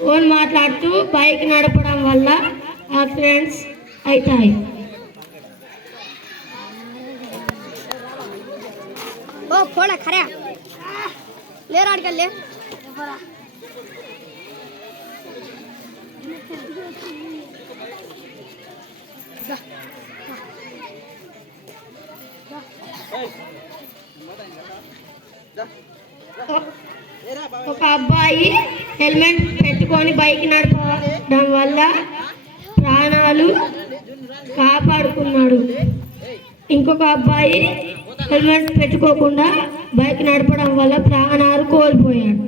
Phone మాట్లాడుతూ bike నడపడం వల్ల యాక్సిడెంట్స్ అవుతాయి. ఓ పోడా ఖరే లేరా అడగలే ఒక అబ్బాయి హెల్మెట్ పెట్టుకొని బైక్ నడపడం వల్ల ప్రాణాలు కాపాడుకున్నాడు. ఇంకొక అబ్బాయి హెల్మెట్ పెట్టుకోకుండా బైక్ నడపడం వల్ల ప్రాణాలు కోల్పోయాడు.